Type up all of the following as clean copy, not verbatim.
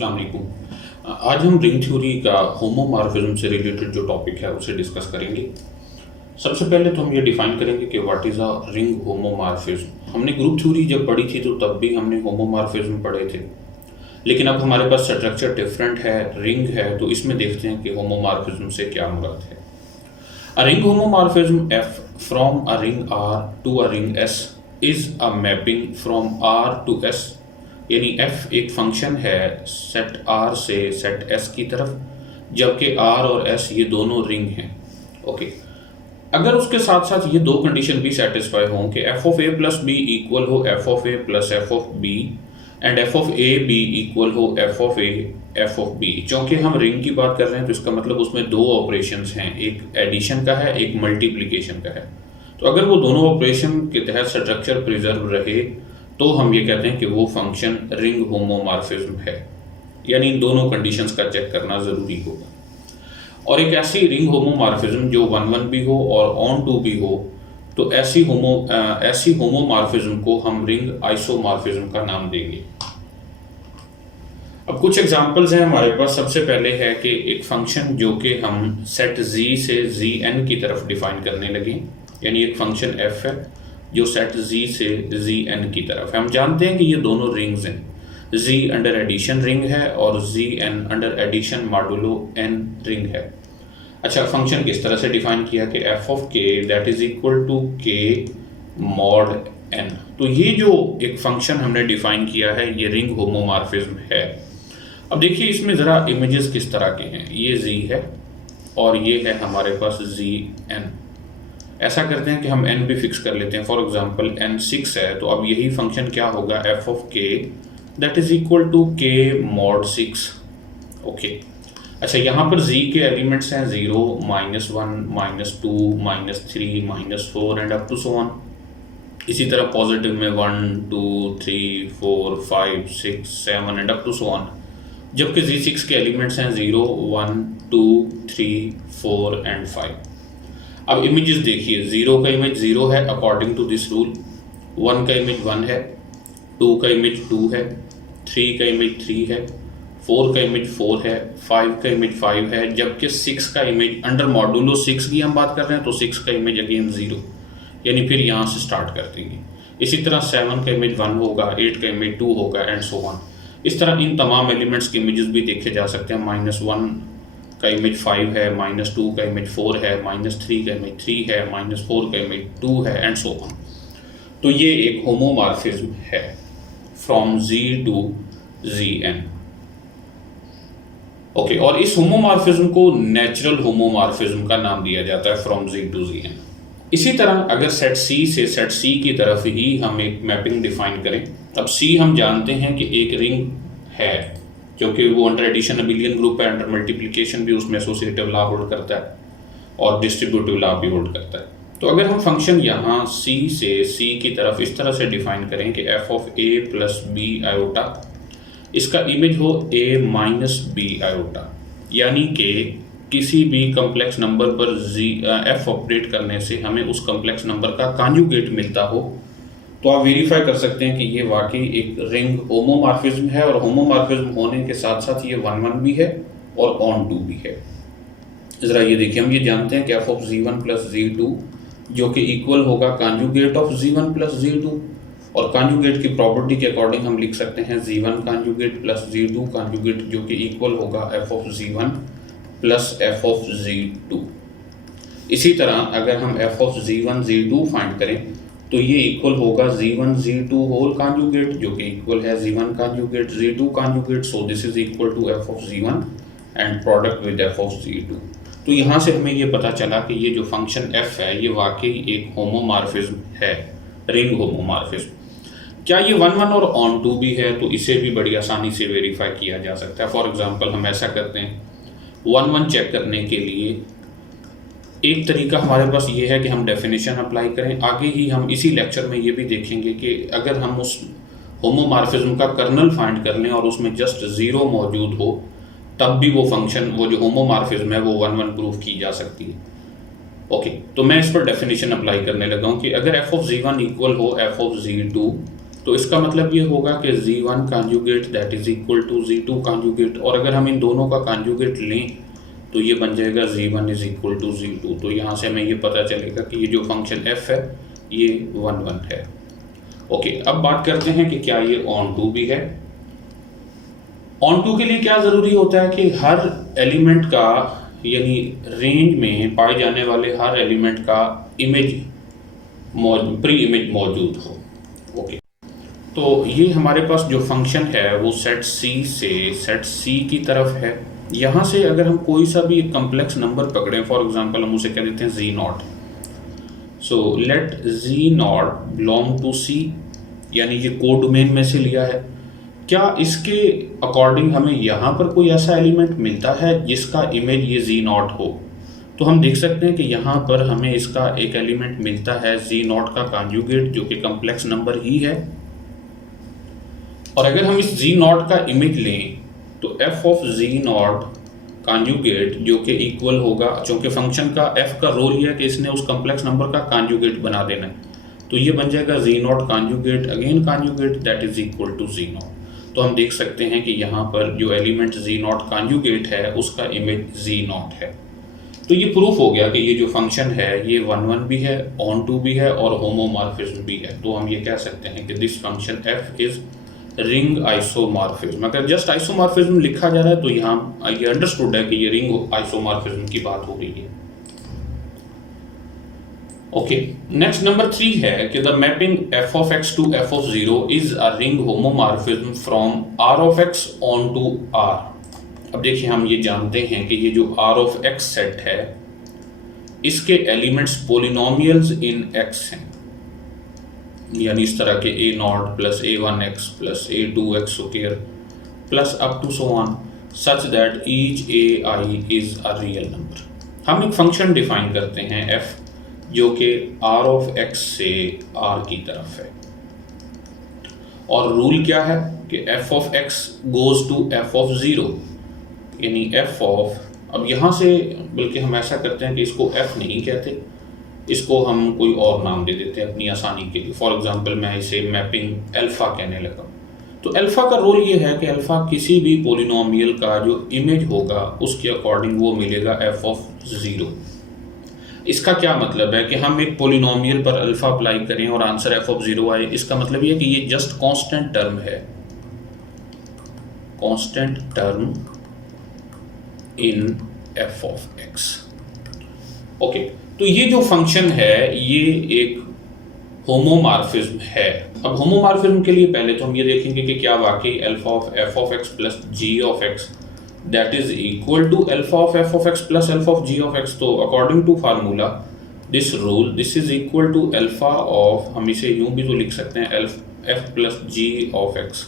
अस्सलाम वालेकुम। आज हम रिंग थ्योरी का होमोमॉर्फिज्म से रिलेटेड जो टॉपिक है उसे डिस्कस करेंगे। सबसे पहले तो हम ये डिफाइन करेंगे कि what is a ring homomorphism. हमने ग्रुप थ्योरी जब पढ़ी थी तो तब भी हमने होमोमॉर्फिज्म पढ़े थे, लेकिन अब हमारे पास स्ट्रक्चर डिफरेंट है, रिंग है, तो इसमें देखते हैं कि होमोमॉर्फिज्म से क्या मुराद है। A ring homomorphism F from a ring R to a ring S is a mapping from R to S, यानी f एक फंक्शन है सेट R से सेट S की तरफ, जबकि R और S ये दोनों रिंग हैं। ओके, अगर उसके साथ साथ ये दो कंडीशन भी सेटिस्फाई हों कि f of a plus B इक्वल हो f of a plus f of b and f of a b इक्वल हो f of a f of b, क्योंकि हम रिंग की बात कर रहे हैं तो इसका मतलब उसमें दो ऑपरेशंस हैं, एक एडिशन का है, एक मल्टीप्लिकेशन का है। तो अगर वो दोनों ऑपरेशन के तहत स्ट्रक्चर प्रिजर्व रहे तो हम ये कहते हैं कि वो फंक्शन रिंग होमोमॉर्फिज्म है, यानी इन दोनों कंडीशंस का चेक करना ज़रूरी होगा। और एक ऐसी रिंग होमोमॉर्फिज्म जो 1-1 भी हो और ऑन टू भी हो, तो ऐसी होमोमॉर्फिज्म को हम रिंग आइसोमॉर्फिज्म का नाम देंगे। अब कुछ एग्जांपल्स हैं हमारे पास। सबसे पहले है कि एक फंक्शन जो कि हम सेट z से zn की तरफ डिफाइन करने लगे, यानी एक फंक्शन f है जो सेट z से zn की तरफ है। हम जानते हैं कि ये दोनों रिंग्स हैं, z अंडर एडिशन रिंग है और zn under addition modulo n ring है। अच्छा, फंक्शन किस तरह से डिफाइन किया कि f of k that is equal to k mod n। तो ये जो एक फंक्शन हमने डिफाइन किया है ये रिंग होमोमॉर्फिज्म है। अब देखिए इसमें ज़रा इमेजेस किस तरह के हैं, ये z है और ये है हमारे पास zn। ऐसा करते हैं कि हम n भी फिक्स कर लेते हैं। फॉर एग्जांपल n 6 है, तो अब यही फंक्शन क्या होगा, f of k that is equal to k mod 6। Okay, अच्छा यहाँ पर z के एलिमेंट्स हैं 0, -1, -2, -3, -4 and up to so on. इसी तरह पॉजिटिव में 1, 2, 3, 4, 5, 6, 7 and up to so on, जबकि z6 के एलिमेंट्स हैं 0, 1, 2, 3, 4 एंड 5। अब इमेजेस देखिए, 0 का इमेज 0 है अकॉर्डिंग टू दिस रूल, 1 का इमेज 1 है, 2 का इमेज 2 है, 3 का इमेज 3 है, 4 का इमेज 4 है, 5 का इमेज 5 है, जबकि 6 का इमेज अंडर मॉडुलो 6 की हम बात कर रहे हैं तो 6 का इमेज अगेन 0, यानी फिर यहाँ से स्टार्ट कर देंगे। इसी तरह 7 का इमेज 1 होगा, 8 का इमेज 2 होगा एंड सो ऑन। इस तरह इन तमाम एलिमेंट्स के इमेजेस भी देखे जा सकते हैं। -1 का इमेज 5 है, -2 का इमेज 4 है, -3 का इमेज 3 है, -4 का इमेज 2 है एंड सो ऑन। तो ये एक होमोमॉर्फिज्म है from z to zn। Okay, और इस होमोमॉर्फिज्म को नेचुरल होमोमॉर्फिज्म का नाम दिया जाता है फ्रॉम z टू zn। इसी तरह अगर सेट c से सेट c की तरफ ही हम एक मैपिंग डिफाइन करें, अब c हम जानते हैं कि एक रिंग है क्योंकि वो अंडर एडिशन अबिलियन ग्रुप है, अंडर मल्टीप्लिकेशन भी उसमें एसोसिएटिव लॉ होल्ड करता है और डिस्ट्रीब्यूटिव लॉ भी होल्ड करता है। तो अगर हम फंक्शन यहाँ c से c की तरफ इस तरह से डिफाइन करें कि f of a plus b iota, इसका इमेज हो a माइनस b आयोटा, यानी कि किसी भी कम्प्लेक्स नंबर पर f ऑपरेट करने से हमें उस कम्प्लेक्स नंबर का कॉन्जुगेट मिलता हो, तो आप वेरीफाई कर सकते हैं कि ये वाकई एक रिंग होमोमॉर्फिज्म है। और होमोमॉर्फिज्म होने के साथ साथ ये 1-1 भी है और ऑन टू भी है। ज़रा ये देखिए, हम ये जानते हैं कि f of z1 plus z2 जो कि इक्वल होगा conjugate of z1 plus z2, और कॉन्जुगेट की प्रॉपर्टी के अकॉर्डिंग हम लिख सकते हैं z1 conjugate plus z2 conjugate, जो कि इक्वल होगा f of z1 plus f of z2। इसी तरह अगर हम f of z1 z2 find करें तो ये इक्वल होगा z1 z2 होल कॉन्जुगेट, जो कि इक्वल है z1 conjugate z2 conjugate. So this is equal to f of z1 and product with f of z2। तो यहाँ से हमें ये पता चला कि ये जो फंक्शन f है ये वाकई एक होमोमॉर्फिज्म है, रिंग होमोमॉर्फिज्म। क्या ये 1-1 और ऑन टू भी है? तो इसे भी बड़ी आसानी से वेरीफाई किया जा सकता है। फॉर एग्जांपल हम ऐसा करते हैं, 1-1 चेक करने के लिए एक तरीका हमारे पास ये है कि हम डेफिनेशन अप्लाई करें। आगे ही हम इसी लेक्चर में ये भी देखेंगे कि अगर हम उस होमोमॉर्फिज्म का कर्नल फाइंड कर लें और उसमें जस्ट 0 मौजूद हो, तब भी वो फंक्शन, वो जो होमोमॉर्फिज्म है वो 1-1 प्रूफ की जा सकती है। ओके, तो मैं इस पर डेफिनेशन अप्लाई करने लगा हूँ कि अगर f ऑफ z1 इक्वल हो f ऑफ z2 तो इसका मतलब ये होगा कि Z1 conjugate that is equal to Z2 conjugate, और अगर हम इन दोनों का कॉन्जुगेट लें तो ये बन जाएगा Z1 is equal to Z2। तो यहाँ से हमें ये पता चलेगा कि ये जो फंक्शन f है ये 1 1 है। ओके, अब बात करते हैं कि क्या ये ऑन टू भी है। ऑन टू के लिए क्या ज़रूरी होता है कि हर एलिमेंट का, यानी रेंज में पाए जाने वाले हर एलिमेंट का इमेज प्री इमेज मौजूद हो। ओके, तो ये हमारे पास जो फंक्शन है वो सेट C से सेट C की तरफ है। यहाँ से अगर हम कोई सा भी एक कम्प्लेक्स नंबर पकड़ें, फॉर एग्जांपल हम उसे कह देते हैं Z0, so let Z0 belong to C, यानी ये कोडोमेन में से लिया है। क्या इसके अकॉर्डिंग हमें यहाँ पर कोई ऐसा एलिमेंट मिलता है जिसका इमेज ये Z0 हो? तो हम देख सकते हैं कि यहाँ पर हमें इसका एक एलिमेंट मिलता है Z0 का कॉन्जुगेट, जो कि कम्प्लेक्स नंबर ही है। और अगर हम इस Z0 का इमेज लें तो f ऑफ Z0 कॉन्जुगेट जो कि इक्वल होगा, चूँकि फंक्शन का f का रोल ये है कि इसने उस कम्प्लेक्स नंबर का कॉन्जुगेट बना देना है, तो ये बन जाएगा Z0 conjugate again conjugate that is equal to Z0। तो हम देख सकते हैं कि यहाँ पर जो एलिमेंट Z0 कॉन्जुगेट है उसका इमेज Z0 है। तो ये प्रूफ हो गया कि ये जो फंक्शन है ये 1 1 भी है, ऑन टू भी है और होमोमॉर्फिज्म भी है। तो हम ये कह सकते हैं कि this function f is ring isomorphism. अगर जस्ट आइसोमॉर्फिज्म लिखा जा रहा है तो यहाँ ये अंडरस्टूड है कि ये रिंग आइसोमॉर्फिज्म की बात हो रही है। ओके, नेक्स्ट नंबर 3 है कि the mapping f of x to f of 0 is a ring homomorphism from r of x on to r। अब देखिए, हम ये जानते हैं कि ये जो r of x सेट है इसके एलिमेंट्स पोलिनोमियल्स इन x हैं, यानी इस तरह के a0 plus a1x plus a2x square plus up to so on such that each ai is a real number. हम एक फंक्शन डिफाइन करते हैं f जो कि r of x से r की तरफ है, और रूल क्या है कि f of x goes to f of 0, यानी f of, अब यहाँ से बल्कि हम ऐसा करते हैं कि इसको f नहीं कहते, इसको हम कोई और नाम दे देते हैं अपनी आसानी के लिए। फॉर एग्जांपल मैं इसे मैपिंग अल्फ़ा कहने लगा। तो अल्फ़ा का रोल ये है कि अल्फ़ा किसी भी पोलिनोमियल का जो इमेज होगा उसके अकॉर्डिंग वो मिलेगा f of 0। इसका क्या मतलब है कि हम एक पोलिनोमियल पर अल्फ़ा अप्लाई करें और आंसर f of 0 आए, इसका मतलब ये है कि ये जस्ट कांस्टेंट टर्म है, constant term in f of x। Okay, तो ये जो फंक्शन है ये एक होमोमॉर्फिज्म है। अब होमोमॉर्फिज्म के लिए पहले तो हम ये देखेंगे कि क्या वाकई alpha of f of x plus g of x that is equal to alpha of f of x plus alpha of g of x। तो according to formula this rule this is equal to alpha of, हम इसे यूं भी तो लिख सकते हैं f plus g of x,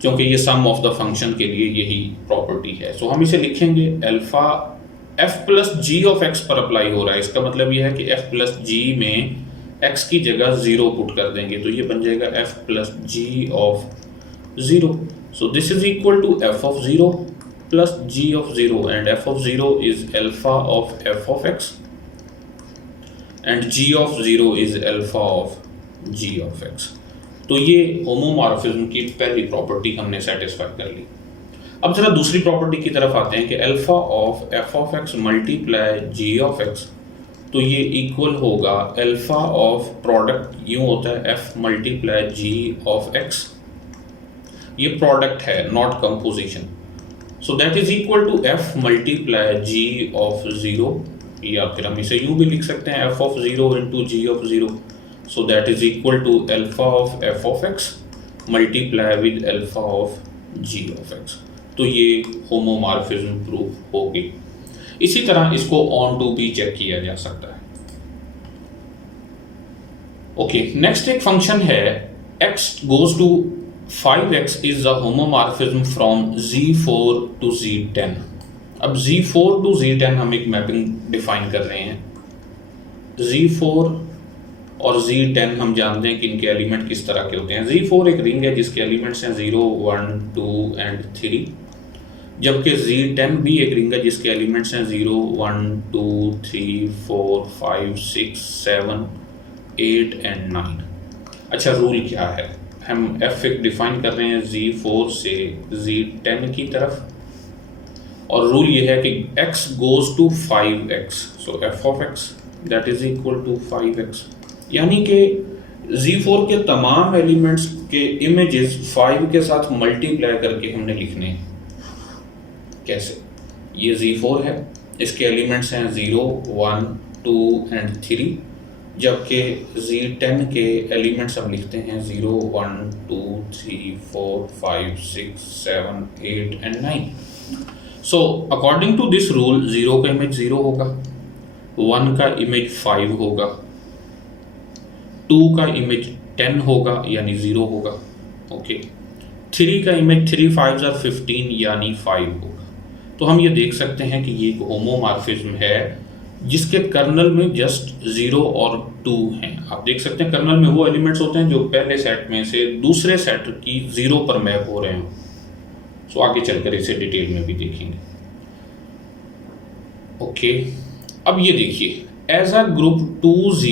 क्योंकि ये सम ऑफ द फंक्शन के लिए यही प्रॉपर्टी है। सो हम इसे लिखेंगे alpha f plus g of x पर अप्लाई हो रहा है। इसका मतलब यह है कि f प्लस जी में x की जगह 0 पुट कर देंगे, तो ये बन जाएगा f plus g of 0। So this is equal to f of 0 plus g of 0, and f of 0 is alpha of f of x and g of 0 is alpha of g of x। तो ये homomorphism की पहली property हमने satisfy कर ली। अब जरा दूसरी property की तरफ आते हैं कि alpha of f of x multiply g of x, तो ये इक्वल होगा अल्फा ऑफ प्रोडक्ट, यूं होता है f multiply g of x, ये प्रोडक्ट है not composition. So that is equal to f multiply g of 0, या फिर हम इसे यूं भी लिख सकते हैं f of 0 into g of 0। So that is equal to alpha of f of x multiply with alpha of g of x। तो ये होमोमॉर्फिज्म प्रूफ होगी। इसी तरह इसको ऑन टू भी चेक किया जा सकता है। ओके, नेक्स्ट एक फंक्शन है x goes to 5x is a homomorphism from z4 to z10। अब z4 टू z10 हम एक मैपिंग डिफाइन कर रहे हैं। z4 और z10 हम जानते हैं कि इनके एलिमेंट किस तरह के होते हैं। z4 एक रिंग है जिसके एलिमेंट्स हैं 0 1 2 एंड 3, जबकि z10 भी एक रिंग है जिसके एलिमेंट्स हैं 0 1 2 3 4 5 6 7 8 एंड 9। अच्छा, रूल क्या है? हम एफ डिफाइन कर रहे हैं Z4 से Z10 की तरफ, और रूल ये है कि x goes to 5x, so f of x that is equal to 5x, यानी कि Z4 के तमाम एलिमेंट्स के इमेजेस 5 के साथ मल्टीप्लाई करके हमने लिखने हैं। कैसे? ये Z4 है, इसके एलिमेंट्स हैं 0, 1, 2 एंड 3, जबकि Z10 के एलिमेंट्स हम लिखते हैं 0, 1, 2, 3, 4, 5, 6, 7, 8 and 9। So according to this rule 0 का इमेज 0 होगा, 1 का इमेज 5 होगा, 2 का इमेज 10 होगा यानी 0 होगा, ओके। 3 का इमेज 3 5 आर 15 यानी 5 होगा। तो हम ये देख सकते हैं कि ये एक होमोमॉर्फिज्म है जिसके कर्नल में जस्ट 0 और 2 हैं। आप देख सकते हैं कर्नल में वो एलिमेंट्स होते हैं जो पहले सेट में से दूसरे सेट की 0 पर मैप हो रहे हैं। सो आगे चलकर इसे डिटेल में भी देखेंगे, ओके। अब ये देखिए, as a group 2Z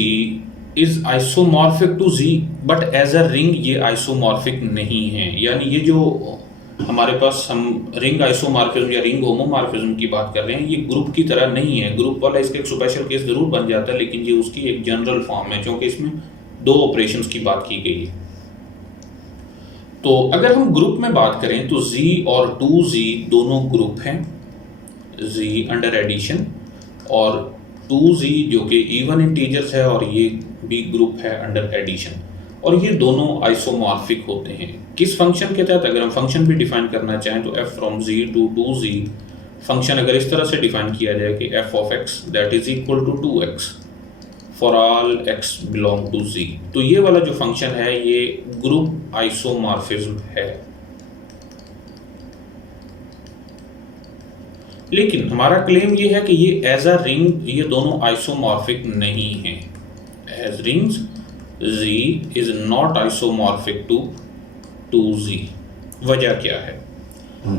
is isomorphic to Z, but as a ring ये आइसोमॉर्फिक नहीं है। यानी ये जो हमारे पास हम रिंग आइसोमॉर्फिज्म या रिंग होमोमॉर्फिज्म की बात कर रहे हैं, ये ग्रुप की तरह नहीं है। ग्रुप वाला इसका एक स्पेशल केस जरूर बन जाता है, लेकिन ये उसकी एक जनरल फॉर्म है, क्योंकि इसमें 2 ऑपरेशंस की बात की गई है। तो अगर हम ग्रुप में बात करें तो Z और 2Z दोनों ग्रुप हैं, Z अंडर एडिशन, और 2Z जो कि इवन इंटीजर्स है, और ये भी ग्रुप है अंडर एडिशन, और ये दोनों आइसोमॉर्फिक होते हैं। किस फंक्शन के तहत? अगर हम फंक्शन भी डिफाइन करना चाहें तो f from Z to 2Z function अगर इस तरह से डिफाइन किया जाए कि f of x that is equal to 2x for all x belong to Z, तो ये वाला जो फंक्शन है ये ग्रुप आइसोमॉर्फिज्म है। लेकिन हमारा क्लेम ये है कि ये एज अ रिंग ये दोनों आइसोमॉर्फिक नहीं है। As rings Z is not isomorphic to 2Z। वजह क्या है?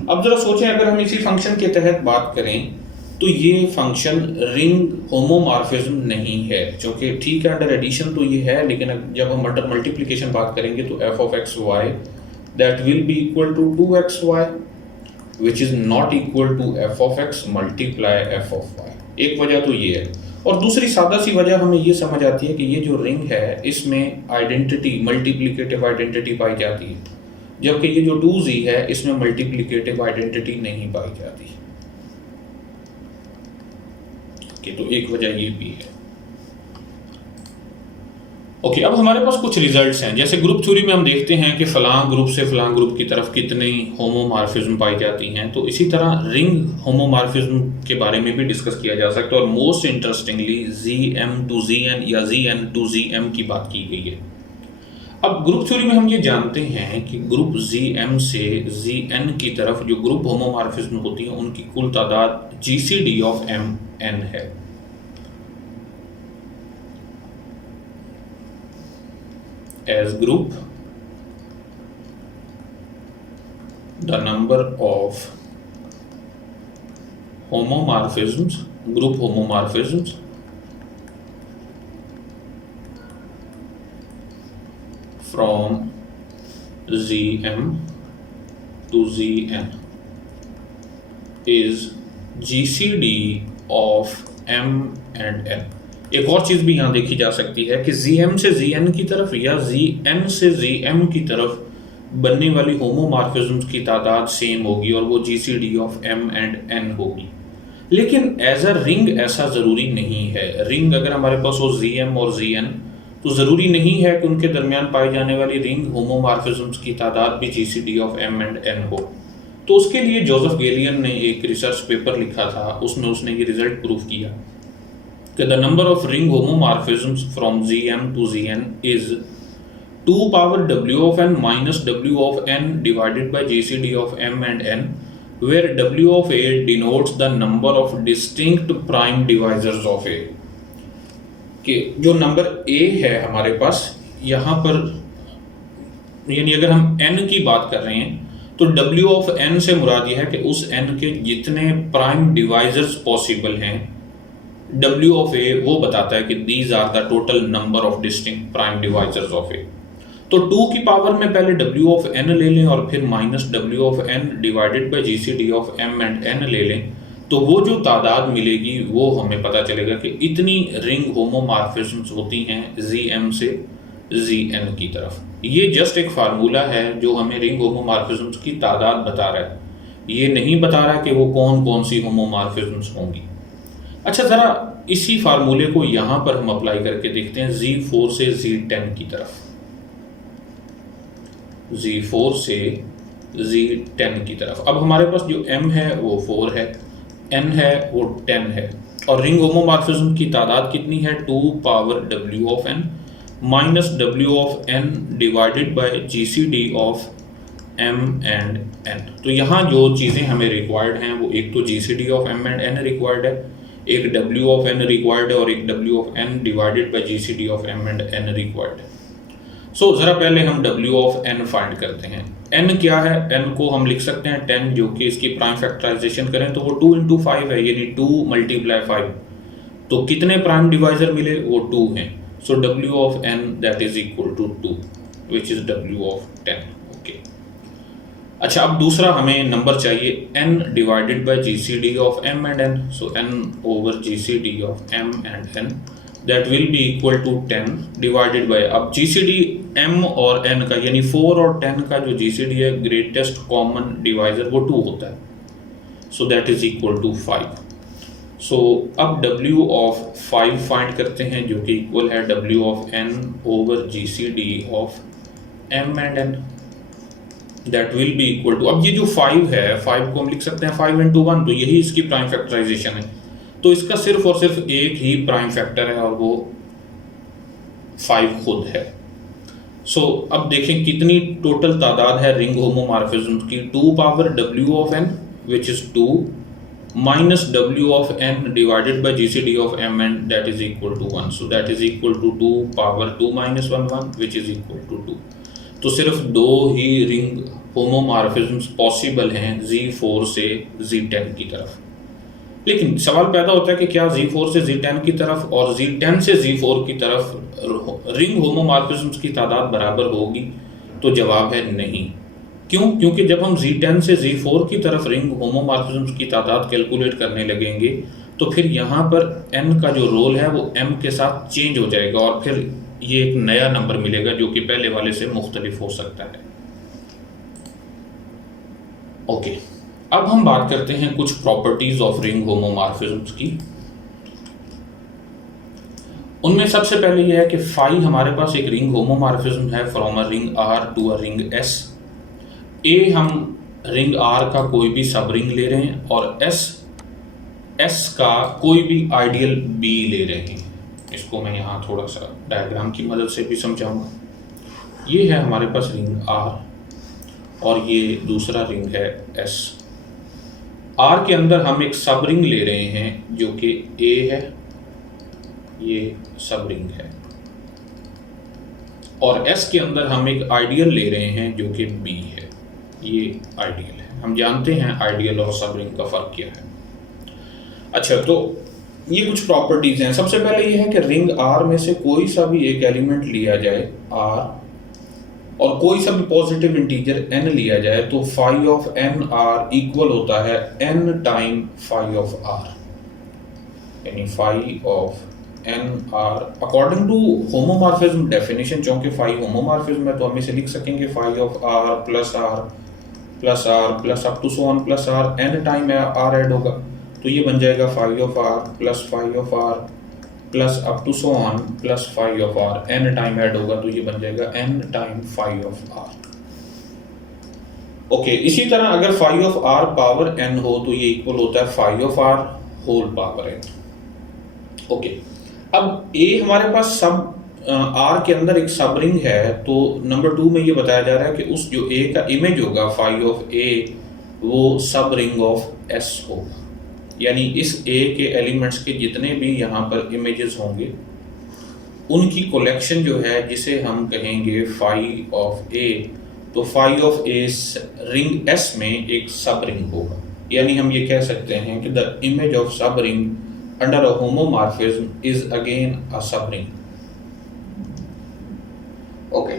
अब जरा सोचें, अगर हम इसी फंक्शन के तहत बात करें तो ये फंक्शन रिंग होमोमॉर्फिज्म नहीं है, क्योंकि ठीक है अंडर एडिशन तो ये है, लेकिन जब हम अंडर मल्टीप्लिकेशन बात करेंगे तो f of x y that will be equal to 2xy which is not equal to f of x multiply f of y। एक वजह तो ये है, और दूसरी सादा सी वजह हमें ये समझ आती है कि ये जो रिंग है इसमें आइडेंटिटी मल्टीप्लिकेटिव आइडेंटिटी पाई जाती है, जबकि ये जो 2Z है इसमें मल्टीप्लिकेटिव आइडेंटिटी नहीं पाई जाती। ओके, तो एक वजह ये भी है। ओके, अब हमारे पास कुछ रिजल्ट्स हैं। जैसे ग्रुप थ्योरी में हम देखते हैं कि फलां ग्रुप से फलां ग्रुप की तरफ कितनी होमोमॉर्फिज्म पाई जाती हैं, तो इसी तरह रिंग होमोमॉर्फिज्म के बारे में भी डिस्कस किया जा सकता है, और most interestingly ZM to ZN या ZN टू ZM की बात की गई है। अब ग्रुप थ्योरी में हम ये जानते हैं कि ग्रुप ZM से ZN की तरफ जो ग्रुप होमोमॉर्फिज्म होती हैं उनकी कुल तादाद GCD ऑफ MN है। As group, the number of homomorphisms, group homomorphisms from ZM to ZN is GCD of M and N। एक और चीज़ भी यहाँ देखी जा सकती है कि ZM से ZN की तरफ या ZN से ZM की तरफ बनने वाली होमोमॉर्फिज्म्स की तादाद सेम होगी, और वो GCD of M and N होगी। लेकिन एज अ रिंग ऐसा ज़रूरी नहीं है। रिंग अगर हमारे पास हो ZM और ZN तो ज़रूरी नहीं है कि उनके दरमियान पाई जाने वाली रिंग होमोमॉर्फिज्म्स की तादाद भी GCD of M and N हो। तो उसके लिए जोसेफ गैलियन ने एक रिसर्च पेपर लिखा था, उसमें उसने ये रिजल्ट प्रूव किया कि the number of ring homomorphisms from ZM to ZN is 2 power W of n minus W of n divided by GCD of M and N, where W of A denotes the number of distinct prime divisors of A। कि जो number A है हमारे पास यहाँ पर, यानी अगर हम n की बात कर रहे हैं तो W of n से मुराद यह है कि उस n के जितने प्राइम डिवाइजर्स पॉसिबल हैं, W of A वो बताता है कि these are the total number of distinct prime divisors of A। तो 2 की पावर में पहले w ऑफ n ले लें और फिर minus w of n divided by GCD of m and n ले लें, तो वो जो तादाद मिलेगी वो हमें पता चलेगा कि इतनी रिंग होमोमॉर्फिज्म्स होती हैं Zm से Zn की तरफ। ये जस्ट एक फार्मूला है जो हमें रिंग होमोमॉर्फिज्म्स की तादाद बता रहा है, ये नहीं बता रहा कि वो कौन कौन सी होमोमॉर्फिज्म्स होंगी। अच्छा, ज़रा इसी फार्मूले को यहाँ पर हम अप्लाई करके देखते हैं Z4 से Z10 की तरफ। Z4 से Z10 की तरफ। अब हमारे पास जो m है वो 4 है, n है वो 10 है, और रिंग होमोमॉर्फिज्म की तादाद कितनी है? 2 power w of n minus w of n divided by GCD of m and n। तो यहाँ जो चीज़ें हमें रिक्वायर्ड हैं वो एक तो GCD of m and n required है, एक w ऑफ n रिक्वायर्ड है, और एक w of n divided by GCD of m and n required है। सो ज़रा पहले हम w ऑफ n फाइंड करते हैं। n क्या है? n को हम लिख सकते हैं 10, जो कि इसकी प्राइम फैक्टराइजेशन करें तो वो 2 इंटू 5 है, यानी 2 मल्टीप्लाई 5। तो कितने प्राइम डिवाइजर मिले? वो 2 हैं। So w of n that is equal to 2 which is w of 10। Okay, अच्छा, अब दूसरा हमें नंबर चाहिए n divided by GCD of m and n। So n over GCD of m and n that will be equal to 10 divided by, अब GCD m और n का यानी 4 और 10 का जो GCD है ग्रेटेस्ट कॉमन डिवाइजर वो 2 होता है, so that is equal to 5। So अब w ऑफ 5 फाइंड करते हैं जो कि इक्वल है w of n over GCD of m and n that will be equal to, अब ये जो 5 है 5 को हम लिख सकते हैं 5 इंटू 1, तो यही इसकी प्राइम फैक्टराइजेशन है। तो इसका सिर्फ और सिर्फ एक ही प्राइम फैक्टर है और वो 5 खुद है। सो अब देखें कितनी टोटल तादाद है रिंग होमोमॉर्फिज्म की। 2 power w of n which is 2 minus w of n divided by GCD of m and that is equal to 1। So that is equal to 2 power 2 minus 1 1 which is equal to 2। तो सिर्फ 2 ही ring होमोमॉर्फिज्म्स possible हैं Z4 से Z10 की तरफ। लेकिन सवाल पैदा होता है कि क्या Z4 से Z10 की तरफ और Z10 से Z4 की तरफ रिंग होमोमॉर्फिज्म्स की तादाद बराबर होगी? तो जवाब है नहीं। क्यों? क्योंकि जब हम Z10 से Z4 की तरफ रिंग होमोमॉर्फिज्म्स की तादाद कैलकुलेट करने लगेंगे तो फिर यहाँ पर n का जो रोल है वो m के साथ चेंज हो जाएगा और फिर ये एक नया नंबर मिलेगा जो कि पहले वाले से मुख्तलिफ हो सकता है। ओके, अब हम बात करते हैं कुछ प्रॉपर्टीज ऑफ रिंग होमोमॉर्फिज्म्स की। उनमें सबसे पहले यह है कि फाई हमारे पास एक रिंग होमोमॉर्फिज्म है from a ring R to a ring S। A हम रिंग R का कोई भी सब रिंग ले रहे हैं और S का कोई भी आइडियल B ले रहे हैं। इसको मैं यहाँ थोड़ा सा डायग्राम की मदद से भी समझाऊंगा। ये है हमारे पास रिंग R और ये दूसरा रिंग है S। R के अंदर हम एक सब रिंग ले रहे हैं जो कि A है, ये सब रिंग है, और S के अंदर हम एक आइडियल ले रहे हैं जो कि B है, ये आइडियल है। हम जानते हैं आइडियल और सब रिंग का फर्क क्या है। अच्छा, तो ये कुछ प्रॉपर्टीज हैं। सबसे पहले ये है कि रिंग R में से कोई सा भी एक एलिमेंट लिया जाए R और कोई सा भी पॉजिटिव इंटीजर n लिया जाए तो फाई ऑफ n r इक्वल होता है n time phi of r, यानी phi of n r according to homomorphism definition. चूंकि फाई होमोमॉर्फिज्म है तो हम इसे लिख सकेंगे phi of r plus up to so on plus r, n time r add होगा तो ये बन जाएगा phi of r plus phi of r plus up to so on plus phi of r, n time add होगा तो ये बन जाएगा n time phi of r। Okay, इसी तरह अगर phi of r power n हो तो ये इक्वल होता है phi of r whole power n। ओके, अब a हमारे पास सब r के अंदर एक सब रिंग है तो नंबर 2 में ये बताया जा रहा है कि उस जो a का इमेज होगा फाई ऑफ a वो सब रिंग ऑफ s होगा, यानी इस A के एलिमेंट्स के जितने भी यहाँ पर इमेजेस होंगे उनकी कलेक्शन जो है जिसे हम कहेंगे फाई ऑफ A, तो phi of A ring S में एक सब रिंग होगा। यानी हम ये कह सकते हैं कि the image of subring under a homomorphism is again a subring. Okay,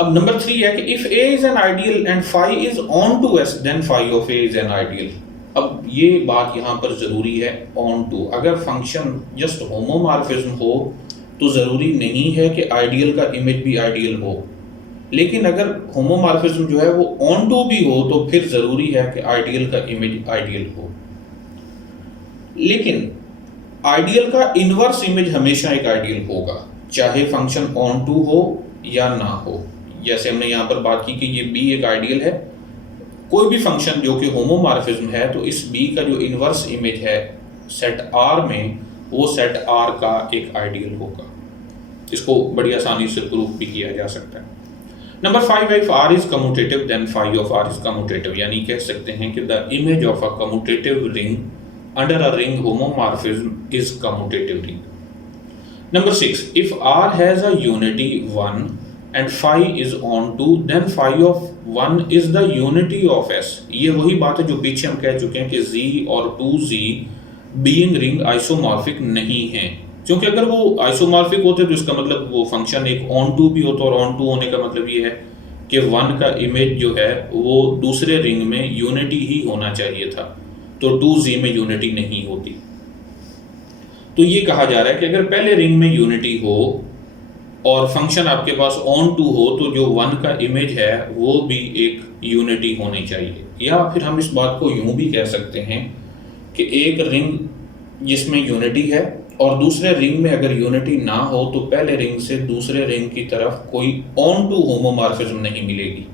अब नंबर 3 है कि if A is an ideal and phi is on to S then phi of A is an ideal. अब ये बात यहाँ पर जरूरी है, ऑन टू। अगर फंक्शन जस्ट होमोमॉर्फिज्म हो तो जरूरी नहीं है कि आइडियल का इमेज भी आइडियल हो, लेकिन अगर होमोमॉर्फिज्म जो है वो ऑन टू भी हो तो फिर जरूरी है कि आइडियल का इमेज आइडियल हो। लेकिन आइडियल का इनवर्स इमेज हमेशा एक आइडियल होगा, चाहे फंक्शन ऑन टू हो या ना हो। जैसे हमने यहाँ पर बात की कि ये बी एक आइडियल है, कोई भी फंक्शन जो कि होमोमॉर्फिज्म है तो इस बी का जो इनवर्स इमेज है सेट आर में, वो सेट आर का एक आइडियल होगा। इसको बड़ी आसानी से प्रूफ भी किया जा सकता है। Number 5, if R is commutative then phi of R is commutative, यानी कह सकते हैं कि the image of a commutative ring under a ring homomorphism is commutative ring. Number 6, if R has a unity 1 and phi is on 2 then phi of 1 is the unity of S। ये वही बात है जो पीछे हम कह चुके हैं कि Z और 2Z being ring आइसोमॉर्फिक नहीं है, क्योंकि अगर वो आइसोमॉर्फिक होते तो इसका मतलब वो फंक्शन एक ऑन टू भी होता, और ऑन टू होने का मतलब ये है कि 1 का इमेज जो है वो दूसरे रिंग में यूनिटी ही होना चाहिए था, तो 2Z में यूनिटी नहीं होती। तो ये कहा जा रहा है कि अगर पहले रिंग में यूनिटी हो और फंक्शन आपके पास ऑन टू हो तो जो 1 का इमेज है वो भी एक यूनिटी होनी चाहिए। या फिर हम इस बात को यूं भी कह सकते हैं कि एक रिंग जिसमें यूनिटी है और दूसरे रिंग में अगर यूनिटी ना हो तो पहले रिंग से दूसरे रिंग की तरफ कोई ऑन टू होमोमॉर्फिज्म नहीं मिलेगी।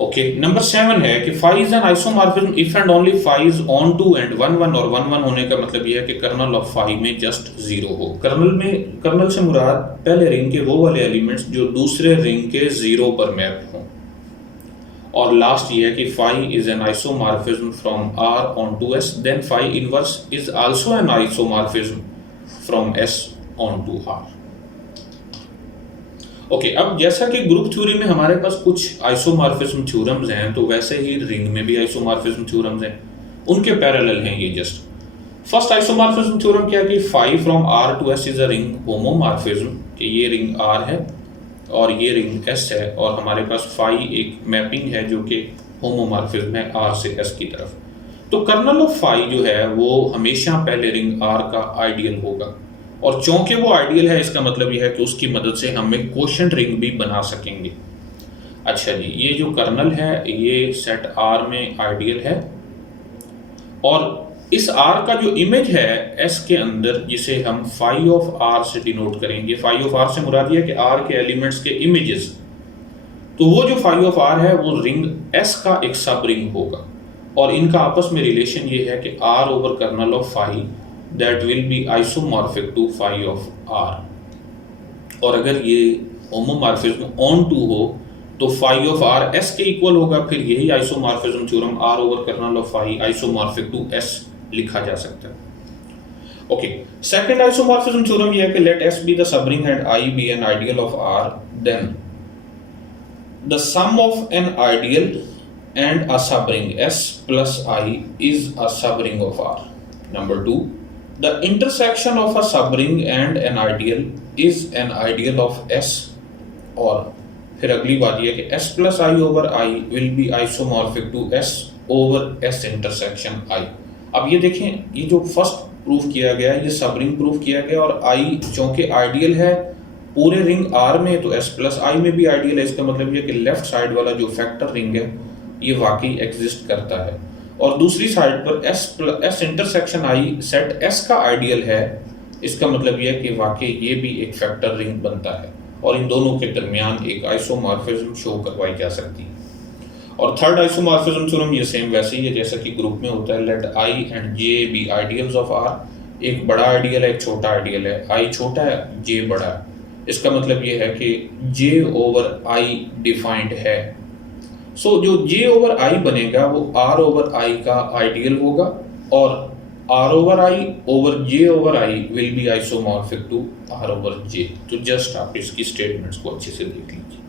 ओके, नंबर 7 है कि phi is an isomorphism if and only phi is on to and 1 1, और 1 1 होने का मतलब यह है कि कर्नल ऑफ फाई में जस्ट 0 हो। कर्नल से मुराद पहले रिंग के वो वाले एलिमेंट्स जो दूसरे रिंग के 0 पर मैप हों। और लास्ट ये है कि phi is an isomorphism from R on to S then phi inverse is also an isomorphism from S on to R. Okay, अब जैसा कि ग्रुप थ्योरी में हमारे पास कुछ आइसोमॉर्फिज्म थ्योरम्स हैं, तो वैसे ही रिंग में भी आइसोमॉर्फिज्म थ्योरम्स हैं, उनके पैरेलल हैं ये जस्ट। फर्स्ट आइसोमॉर्फिज्म थ्योरम क्या है कि phi from R to S is a ring homomorphism, कि ये रिंग आर है और ये रिंग एस है, और हमारे पास फाई एक मैपिंग है जो कि होमोमॉर्फिज्म है आर से एस की तरफ। तो कर्नल ऑफ फाई जो है वो हमेशा पहले रिंग आर का आइडियल होगा, और चूंकि वो आइडियल है इसका मतलब यह है कि उसकी मदद से हम एक क्वोशिएंट रिंग भी बना सकेंगे। अच्छा जी, ये जो कर्नल है ये सेट आर में आइडियल है, और इस आर का जो इमेज है एस के अंदर जिसे हम फाई ऑफ आर से डिनोट करेंगे। फाई ऑफ आर से मुराद ये है कि आर के एलिमेंट्स के इमेजेस, तो वो जो फाई ऑफ आर है वो रिंग एस का एक सब रिंग होगा, और इनका आपस में रिलेशन ये है कि R over kernel of phi that will be isomorphic to phi of r। और अगर ये होमोमॉर्फिज्म ऑन टू हो तो phi of r s के इक्वल होगा, फिर यही isomorphism theorem r over kernel of phi isomorphic to s लिखा जा सकता है। ओके, सेकंड आइसोमॉर्फिज्म थ्योरम ये है कि let s be the subring and I be an ideal of r, then the sum of an ideal and a subring s plus I is a subring of r। Number 2, the intersection of a subring and an ideal is an ideal of S। और फिर अगली बात यह कि S plus I over I will be isomorphic to S over S intersection I। अब ये देखें, ये जो फर्स्ट प्रूफ किया गया है ये सब रिंग प्रूफ किया गया, और I चूंकि आइडियल है पूरे रिंग R में तो S plus I में भी आइडियल है। इसका मतलब ये कि लेफ्ट साइड वाला जो फैक्टर रिंग है ये वाकई एग्जिस्ट करता है, और दूसरी साइड पर S intersection I set S का आइडियल है। इसका मतलब यह कि वाकई ये भी एक फैक्टर रिंग बनता है, और इन दोनों के दरमियान एक आइसोमॉर्फिज्म शो करवाई जा सकती है। और थर्ड आइसोमॉर्फिज्म थ्योरम ये सेम वैसे ही है जैसा कि ग्रुप में होता है, let I and J be ideals of R। एक बड़ा आइडियल है, एक छोटा आइडियल है, I छोटा है, J बड़ा है। इसका मतलब ये है कि J ओवर I डिफाइंड है। सो जो J ओवर I बनेगा वो R ओवर I का आइडियल होगा, और R over I over J over I will be isomorphic to R over J। तो जस्ट आप इसकी स्टेटमेंट्स को अच्छे से देख लीजिए।